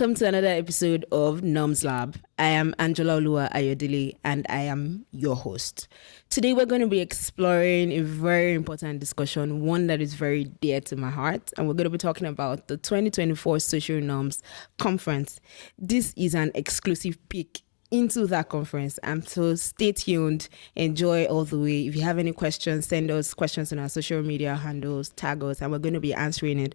Welcome to another episode of Norms Lab. I am Angela Olua Ayodele and I am your host. Today we're going to be exploring a very important discussion, one that is very dear to my heart, and we're going to be talking about the 2024 Social Norms Conference. This is an exclusive peek into that conference. So stay tuned, enjoy all the way. If you have any questions, send us questions on our social media handles, tag us, and we're going to be answering it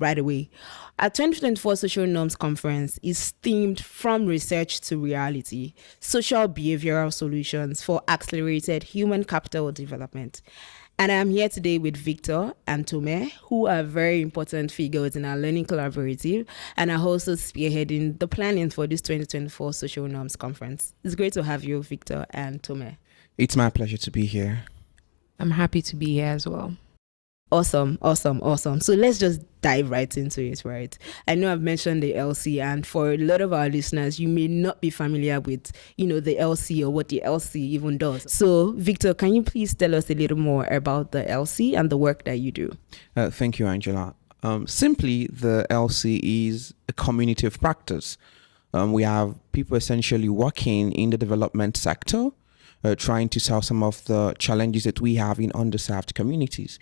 right away. Our 2024 Social Norms Conference is themed from research to reality, social behavioral solutions for accelerated human capital development. And I'm here today with Victor and Tome, who are very important figures in our Learning Collaborative and are also spearheading the planning for this 2024 Social Norms Conference. It's great to have you, Victor and Tome. It's my pleasure to be here. I'm happy to be here as well. Awesome. So let's just dive right into it, right? I know I've mentioned the LC, and for a lot of our listeners, you may not be familiar with, the LC or what the LC even does. So, Victor, can you please tell us a little more about the LC and the work that you do? Thank you, Angela. Simply, the LC is a community of practice. We have people essentially working in the development sector, trying to solve some of the challenges that we have in underserved communities.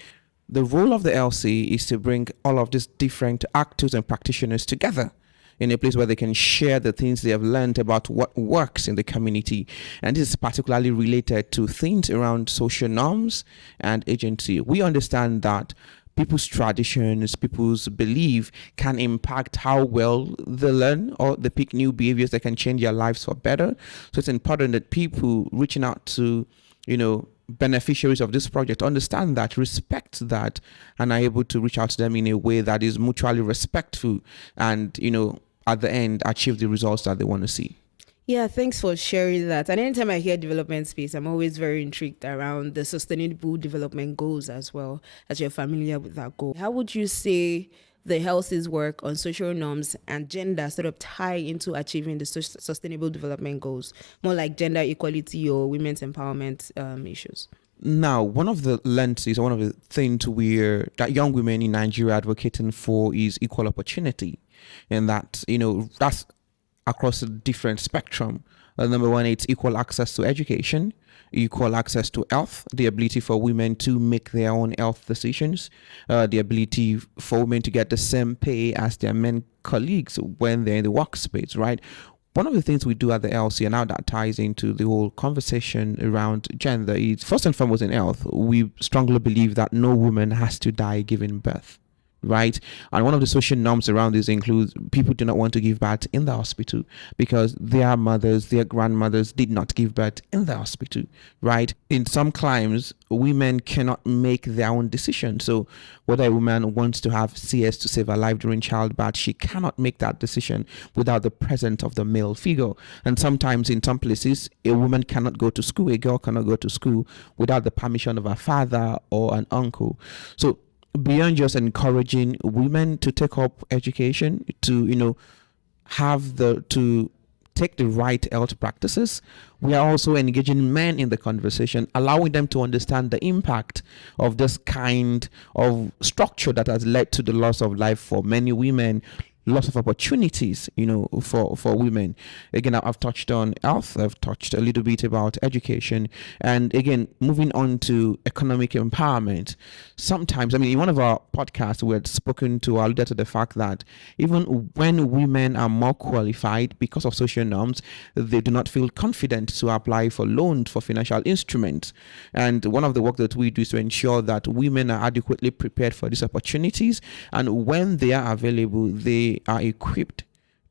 The role of the LC is to bring all of these different actors and practitioners together in a place where they can share the things they have learned about what works in the community. And this is particularly related to things around social norms and agency. We understand that people's traditions, people's belief can impact how well they learn or they pick new behaviors that can change their lives for better. So it's important that people reaching out to, beneficiaries of this project understand that, respect that, and are able to reach out to them in a way that is mutually respectful and, at the end, achieve the results that they want to see. Yeah, thanks for sharing that. And anytime I hear development space, I'm always very intrigued around the sustainable development goals as well, as you're familiar with that goal. How would you say the health's work on social norms and gender sort of tie into achieving the sustainable development goals, more like gender equality or women's empowerment issues? Now, one of the lenses, one of the things that young women in Nigeria are advocating for is equal opportunity. And that, that's across a different spectrum. Number one, it's equal access to education, equal access to health, the ability for women to make their own health decisions, the ability for women to get the same pay as their men colleagues when they're in the workspace, right? One of the things we do at the LC, and how that ties into the whole conversation around gender, is first and foremost in health, we strongly believe that no woman has to die giving birth. Right. And one of the social norms around this includes people do not want to give birth in the hospital because their mothers, their grandmothers did not give birth in the hospital. Right. In some climes, women cannot make their own decision. So whether a woman wants to have CS to save her life during childbirth, she cannot make that decision without the presence of the male figure. And sometimes in some places, a woman cannot go to school, a girl cannot go to school without the permission of her father or an uncle. So beyond just encouraging women to take up education, to to take the right health practices, we are also engaging men in the conversation, allowing them to understand the impact of this kind of structure that has led to the loss of life for many women, lots of opportunities, for women. Again, I've touched on health, I've touched a little bit about education, and again, moving on to economic empowerment. Sometimes, in one of our podcasts, we had spoken to, alluded to the fact that even when women are more qualified because of social norms, they do not feel confident to apply for loans for financial instruments. And one of the work that we do is to ensure that women are adequately prepared for these opportunities, and when they are available, they are equipped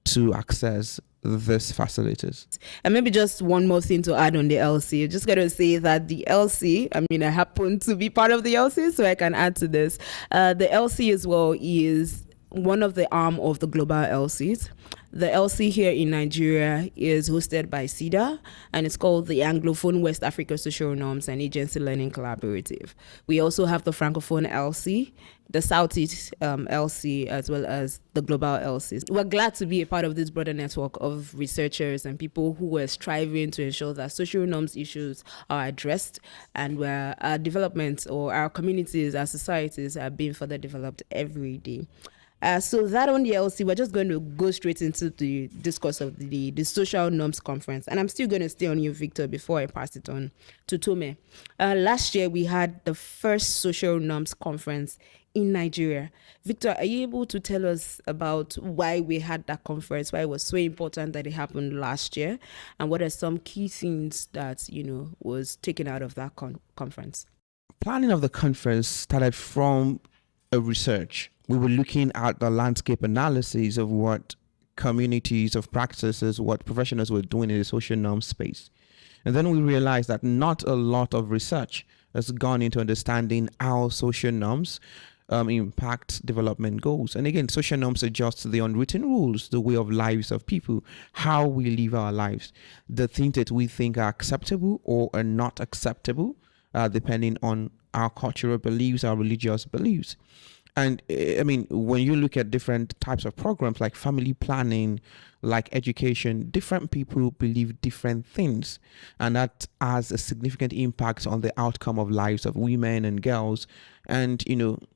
to access these facilities. And maybe just one more thing to add on the LC. I just got to say that the LC, I happen to be part of the LC, so I can add to this. The LC as well is one of the arm of the global LCs. The LC here in Nigeria is hosted by CEDA, and it's called the Anglophone West Africa Social Norms and Agency Learning Collaborative. We also have the Francophone LC, the Southeast LC, as well as the Global LCs. We're glad to be a part of this broader network of researchers and people who are striving to ensure that social norms issues are addressed and where our development or our communities, our societies are being further developed every day. So that on the LC, we're just going to go straight into the discourse of the social norms conference. And I'm still going to stay on you, Victor, before I pass it on to Tome. Last year, we had the first social norms conference in Nigeria. Victor, are you able to tell us about why we had that conference, why it was so important that it happened last year, and what are some key things that, was taken out of that conference? Planning of the conference started from a research. We were looking at the landscape analysis of what communities of practices, what professionals were doing in the social norm space. And then we realized that not a lot of research has gone into understanding how social norms impact development goals. And again, social norms are just the unwritten rules, the way of lives of people, how we live our lives, the things that we think are acceptable or are not acceptable, depending on our cultural beliefs, our religious beliefs. And I mean, when you look at different types of programs like family planning, like education, different people believe different things. And that has a significant impact on the outcome of lives of women and girls, and,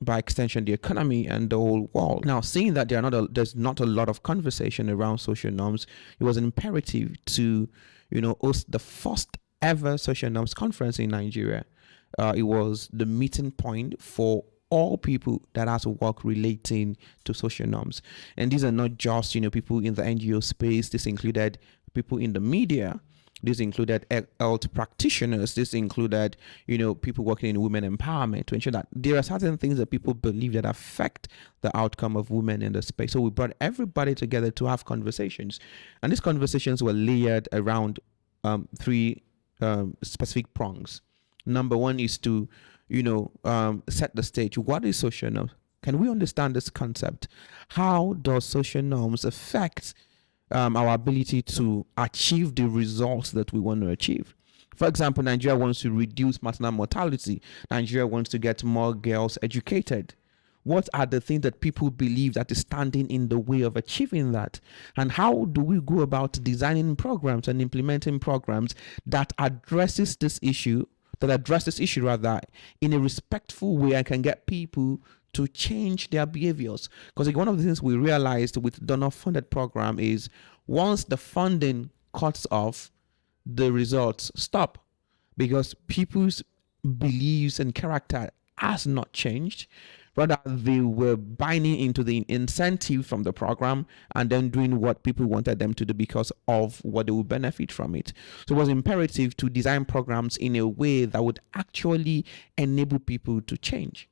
by extension, the economy and the whole world. Now, seeing that there's not a lot of conversation around social norms, it was imperative to, host the first ever social norms conference in Nigeria. It was the meeting point for all people that has work relating to social norms. And these are not just, people in the NGO space. This included people in the media. This included health practitioners. This included, people working in women empowerment to ensure that there are certain things that people believe that affect the outcome of women in the space. So we brought everybody together to have conversations. And these conversations were layered around three specific prongs. Number one is to set the stage. What is social norms? Can we understand this concept? How does social norms affect our ability to achieve the results that we want to achieve? For example, Nigeria wants to reduce maternal mortality. Nigeria wants to get more girls educated. What are the things that people believe that is standing in the way of achieving that? And how do we go about designing programs and implementing programs that addresses this issue rather in a respectful way and can get people to change their behaviors? Because one of the things we realized with donor funded program is once the funding cuts off, the results stop, because people's beliefs and character has not changed. Rather, they were buying into the incentive from the program and then doing what people wanted them to do because of what they would benefit from it. So it was imperative to design programs in a way that would actually enable people to change.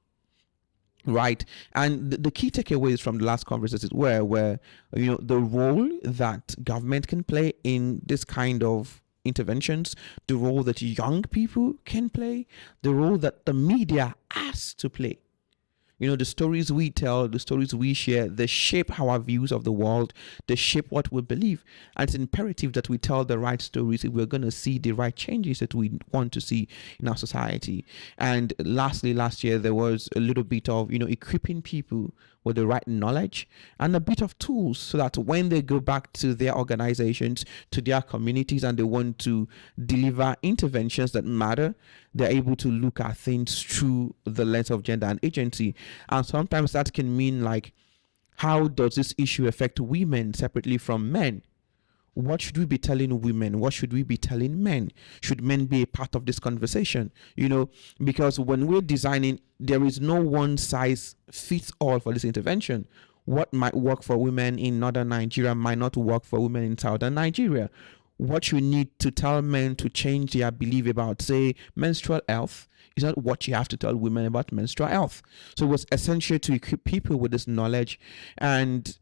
Right. And the key takeaways from the last conferences were, the role that government can play in this kind of interventions, the role that young people can play, the role that the media has to play. The stories we tell, the stories we share, they shape our views of the world, they shape what we believe. And it's imperative that we tell the right stories if we're going to see the right changes that we want to see in our society. And lastly, last year, there was a little bit of, equipping people with the right knowledge and a bit of tools so that when they go back to their organizations, to their communities, and they want to deliver interventions that matter, they're able to look at things through the lens of gender and agency. And sometimes that can mean like, how does this issue affect women separately from men? What should we be telling women? What should we be telling men? Should men be a part of this conversation? Because when we're designing, there is no one size fits all for this intervention. What might work for women in northern Nigeria might not work for women in southern Nigeria. What you need to tell men to change their belief about, say, menstrual health is not what you have to tell women about menstrual health. So it was essential to equip people with this knowledge and,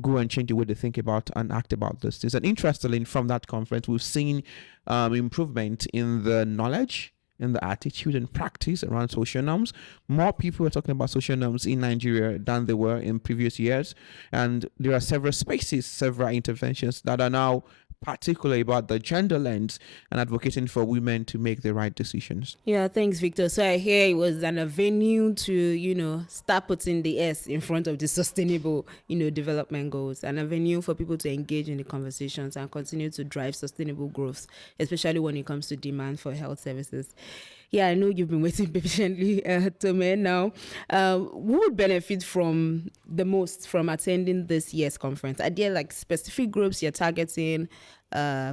go and change the way they think about and act about this things. And interestingly, from that conference, we've seen improvement in the knowledge, in the attitude and practice around social norms. More people are talking about social norms in Nigeria than they were in previous years. And there are several spaces, several interventions that are now particularly about the gender lens and advocating for women to make the right decisions. Yeah, thanks, Victor. So I hear it was an avenue to, start putting the S in front of the sustainable, development goals, an avenue for people to engage in the conversations and continue to drive sustainable growth, especially when it comes to demand for health services. Yeah, I know you've been waiting patiently, Tome. Now, who would benefit from the most from attending this year's conference? Are there like specific groups you're targeting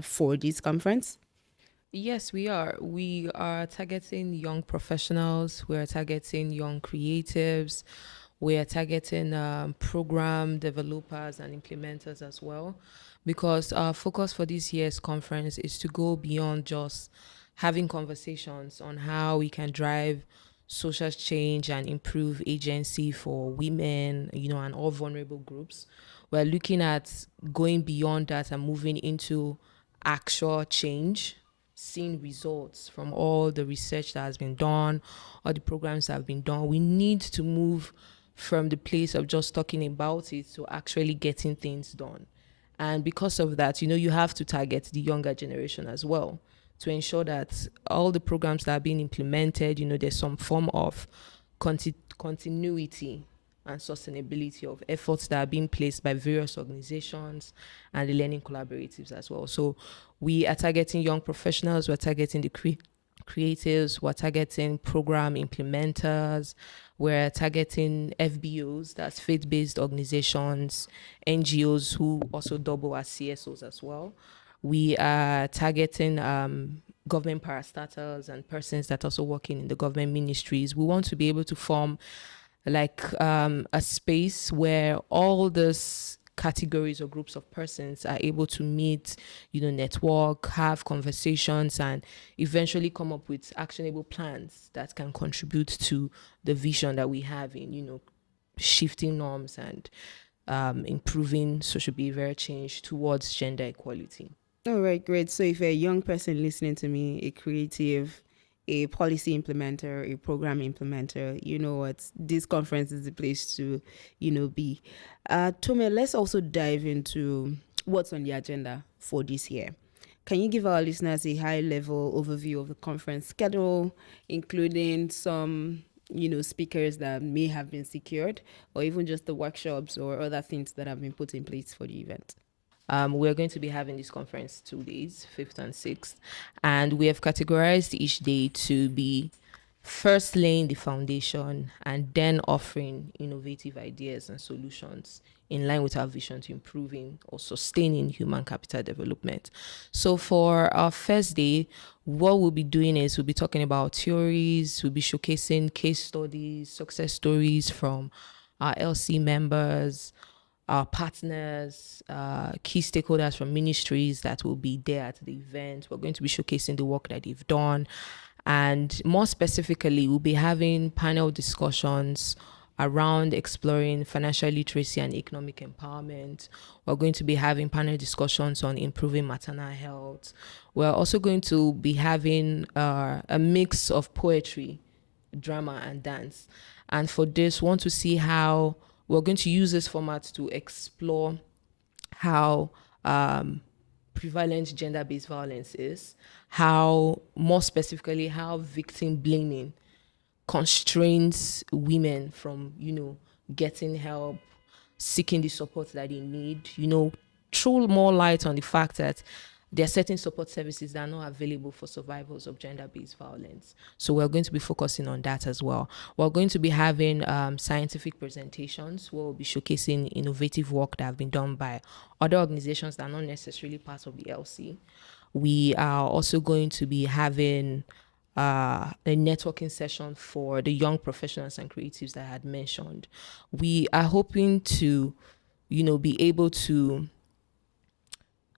for this conference? Yes, we are. We are targeting young professionals. We are targeting young creatives. We are targeting program developers and implementers as well, because our focus for this year's conference is to go beyond just having conversations on how we can drive social change and improve agency for women, and all vulnerable groups. We're looking at going beyond that and moving into actual change, seeing results from all the research that has been done, all the programs that have been done. We need to move from the place of just talking about it to actually getting things done. And because of that, you have to target the younger generation as well to ensure that all the programs that are being implemented, there's some form of continuity and sustainability of efforts that are being placed by various organizations and the learning collaboratives as well. So we are targeting young professionals, we're targeting the creatives, we're targeting program implementers, we're targeting FBOs, that's faith-based organizations, NGOs who also double as CSOs as well. We are targeting government parastatals and persons that also working in the government ministries. We want to be able to form like a space where all these categories or groups of persons are able to meet, network, have conversations, and eventually come up with actionable plans that can contribute to the vision that we have in, shifting norms and improving social behavior change towards gender equality. All right, great. So if you're a young person listening to me, a creative, a policy implementer, a program implementer, you know what? This conference is the place to, be. Tome, let's also dive into what's on the agenda for this year. Can you give our listeners a high-level overview of the conference schedule, including some, speakers that may have been secured, or even just the workshops or other things that have been put in place for the event? We're going to be having this conference 2 days, 5th and 6th, and we have categorized each day to be first laying the foundation and then offering innovative ideas and solutions in line with our vision to improving or sustaining human capital development. So for our first day, what we'll be doing is we'll be talking about theories, we'll be showcasing case studies, success stories from our LC members, our partners, key stakeholders from ministries that will be there at the event. We're going to be showcasing the work that they've done. And more specifically, we'll be having panel discussions around exploring financial literacy and economic empowerment. We're going to be having panel discussions on improving maternal health. We're also going to be having a mix of poetry, drama, and dance. And for this, want to see how we're going to use this format to explore how prevalent gender-based violence is, how, more specifically, how victim blaming constrains women from, getting help, seeking the support that they need, throw more light on the fact that there are certain support services that are not available for survivors of gender-based violence. So we're going to be focusing on that as well. We're going to be having scientific presentations where we'll be showcasing innovative work that have been done by other organizations that are not necessarily part of the LC. We are also going to be having a networking session for the young professionals and creatives that I had mentioned. We are hoping to, be able to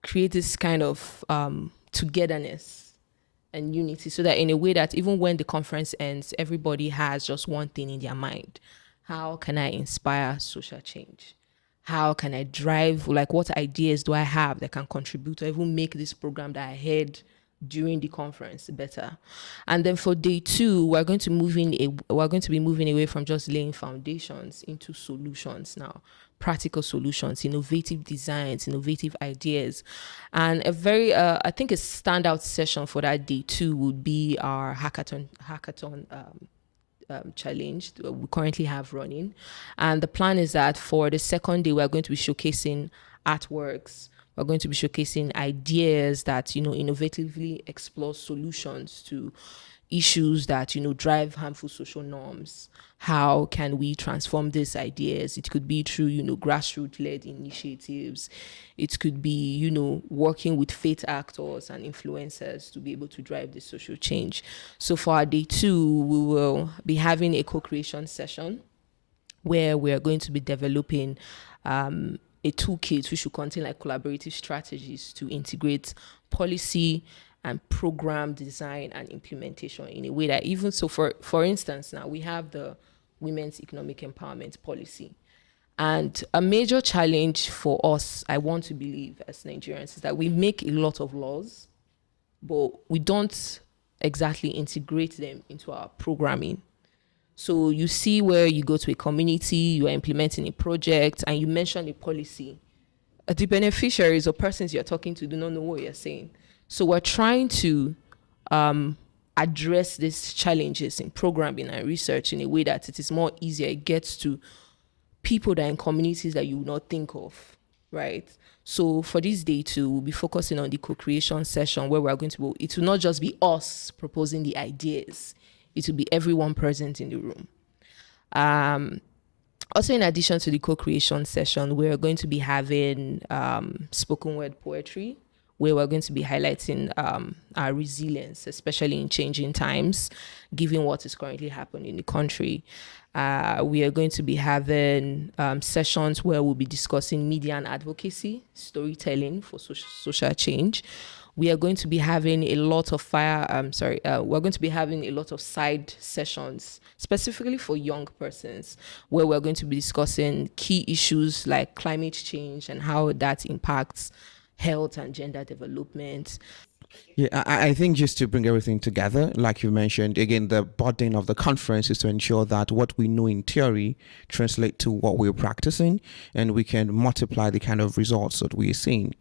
create this kind of togetherness and unity, so that in a way that even when the conference ends, everybody has just one thing in their mind: how can I inspire social change? How can I drive, like, what ideas do I have that can contribute or even make this program that I had during the conference better? And then for day 2, we're going to be moving away from just laying foundations into solutions now, practical solutions, innovative designs, innovative ideas. And a very I think a standout session for that day 2 would be our hackathon challenge we currently have running. And the plan is that for the second day, we're going to be showcasing artworks. We're going to be showcasing ideas that, innovatively explore solutions to issues that drive harmful social norms. How can we transform these ideas? It could be through grassroots led initiatives. It could be working with faith actors and influencers to be able to drive the social change. So for our day 2, we will be having a co-creation session where we are going to be developing a toolkit which should contain like collaborative strategies to integrate policy and program design and implementation in a way that even so, for instance, now we have the women's economic empowerment policy. And a major challenge for us, I want to believe, as Nigerians, is that we make a lot of laws, but we don't exactly integrate them into our programming. So you see where you go to a community, you are implementing a project, and you mention a policy. The beneficiaries or persons you're talking to do not know what you're saying. So we're trying to address these challenges in programming and research in a way that it is more easier. It gets to people that are in communities that you would not think of, right? So for this day too, we'll be focusing on the co-creation session where we're going to, it will not just be us proposing the ideas, it will be everyone present in the room. Also, in addition to the co-creation session, we're going to be having spoken word poetry, where we're going to be highlighting our resilience, especially in changing times, given what is currently happening in the country. We are going to be having sessions where we'll be discussing media and advocacy, storytelling for social change. We are going to be having a lot of we're going to be having a lot of side sessions specifically for young persons, where we're going to be discussing key issues like climate change and how that impacts health and gender development. Yeah, I think just to bring everything together, like you mentioned, again, the burden of the conference is to ensure that what we know in theory translate to what we're practicing, and we can multiply the kind of results that we're seeing.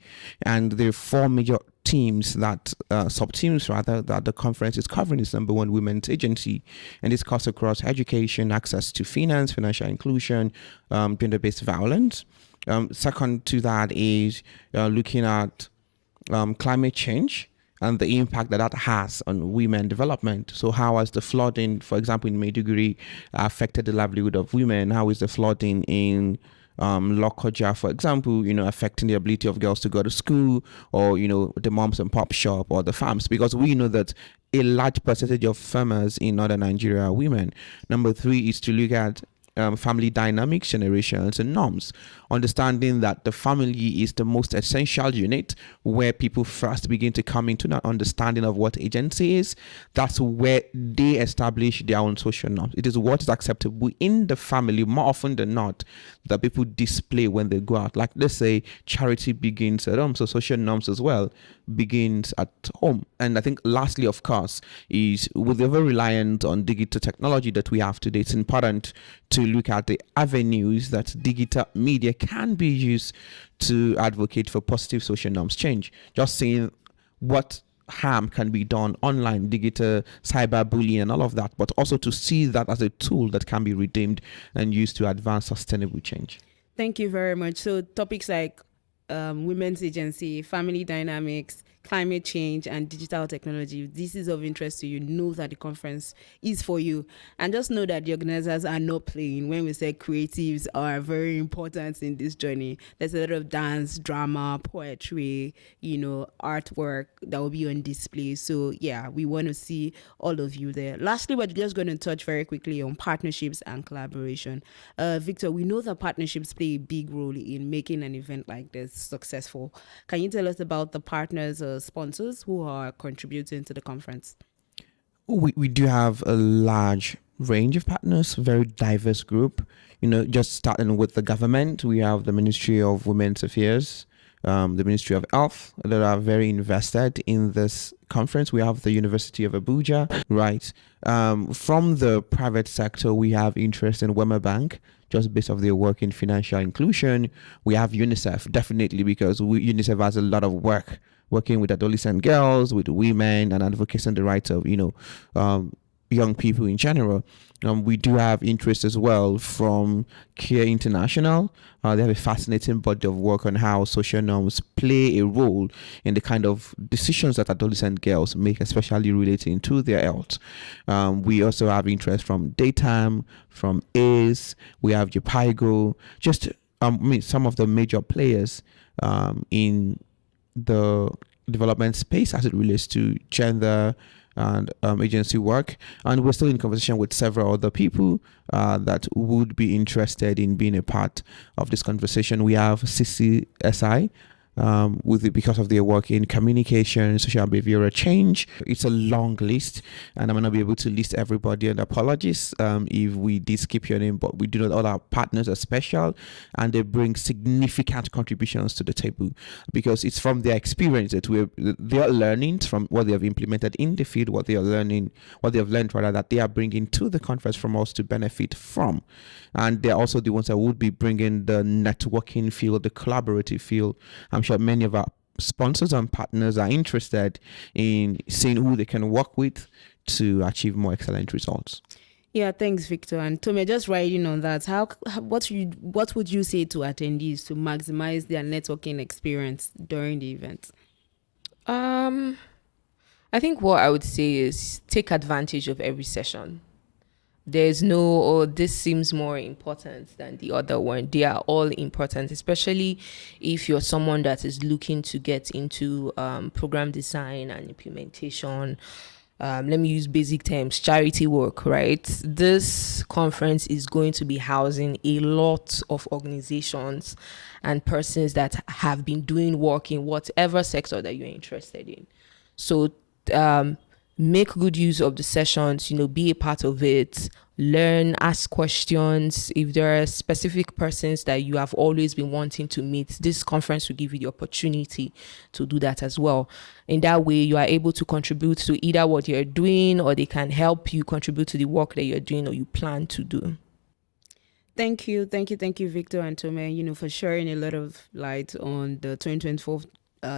And there are four major teams that sub-teams rather that the conference is covering. Is number one, women's agency, and this cuts across education, access to finance, financial inclusion, gender-based violence. Second to that is looking at climate change and the impact that that has on women development. So how has the flooding, for example, in Maiduguri, affected the livelihood of women? How is the flooding in Lokoja, for example, affecting the ability of girls to go to school, or, the moms and pop shop or the farms? Because we know that a large percentage of farmers in northern Nigeria are women. Number three is to look at family dynamics, generations, and norms. Understanding that the family is the most essential unit where people first begin to come into that understanding of what agency is. That's where they establish their own social norms. It is what is acceptable in the family more often than not that people display when they go out. Like, let's say charity begins at home, so social norms as well begins at home. And I think lastly, of course, is with the very reliant on digital technology that we have today, it's important to look at the avenues that digital media can be used to advocate for positive social norms change. Just saying what harm can be done online, digital cyberbullying and all of that, but also to see that as a tool that can be redeemed and used to advance sustainable change. Thank you very much. So topics like women's agency, family dynamics, climate change, and digital technology. This is of interest to you. Know that the conference is for you. And just know that the organizers are not playing when we say creatives are very important in this journey. There's a lot of dance, drama, poetry, artwork that will be on display. So yeah, we want to see all of you there. Lastly, we're just going to touch very quickly on partnerships and collaboration. Victor, we know that partnerships play a big role in making an event like this successful. Can you tell us about the partners or sponsors who are contributing to the conference? We do have a large range of partners, very diverse group. Just starting with the government, we have the Ministry of Women's Affairs, the Ministry of Health that are very invested in this conference. We have the University of Abuja, right? From the private sector, we have interest in Wema Bank, just based off their work in financial inclusion. We have UNICEF, definitely, because UNICEF has a lot of working with adolescent girls, with women, and advocating the rights of, young people in general. We do have interest as well from Care International. They have a fascinating body of work on how social norms play a role in the kind of decisions that adolescent girls make, especially relating to their health. We also have interest from Daytime, from ACE, we have Japigo, just some of the major players in the development space as it relates to gender and agency work. And we're still in conversation with several other people that would be interested in being a part of this conversation. We have CCSI. Because of their work in communication, social behavioral change, it's a long list, and I'm gonna be able to list everybody. And apologies if we did skip your name, but we do know all our partners are special, and they bring significant contributions to the table because it's from their experience that they are learning from what they have implemented in the field, what they have learned rather, that they are bringing to the conference from us to benefit from. And they're also the ones that would be bringing the networking field, the collaborative field. I'm sure many of our sponsors and partners are interested in seeing who they can work with to achieve more excellent results. Yeah, thanks, Victor. And Tome, just writing on that, what would you say to attendees to maximize their networking experience during the event? I think what I would say is take advantage of every session. There's no, oh, this seems more important than the other one. They are all important, especially if you're someone that is looking to get into program design and implementation. Let me use basic terms, charity work, right? This conference is going to be housing a lot of organizations and persons that have been doing work in whatever sector that you're interested in. So make good use of the sessions, be a part of it, learn, ask questions. If there are specific persons that you have always been wanting to meet, this conference will give you the opportunity to do that as well. In that way, you are able to contribute to either what you're doing, or they can help you contribute to the work that you're doing or you plan to do. Thank you, Victor and Tome, for sharing a lot of light on the 2024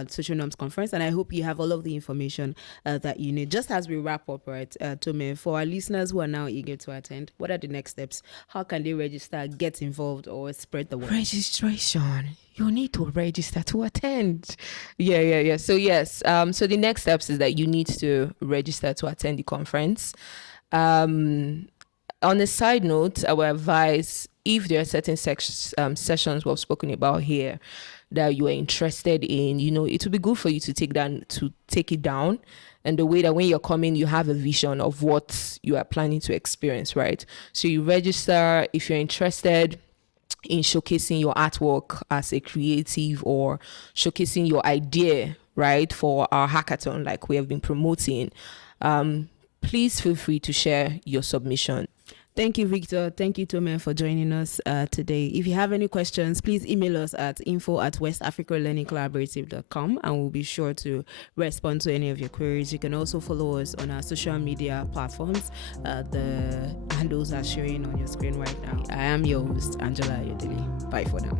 Social Norms Conference, and I hope you have all of the information that you need. Just as we wrap up, right, Tome, for our listeners who are now eager to attend, what are the next steps? How can they register, get involved, or spread the word? Registration. You need to register to attend. Yeah. So yes, so the next steps is that you need to register to attend the conference. On a side note, I would advise, if there are certain sessions we've spoken about here that you are interested in, it would be good for you to take it down. And the way that when you're coming, you have a vision of what you are planning to experience, right? So you register if you're interested in showcasing your artwork as a creative, or showcasing your idea, right, for our hackathon like we have been promoting. Please feel free to share your submission. Thank you, Victor. Thank you, Tome, for joining us today. If you have any questions, please email us at info@westafricalearningcollaborative.com, and we'll be sure to respond to any of your queries. You can also follow us on our social media platforms. The handles are showing on your screen right now. I am your host, Angela Ayodele. Bye for now.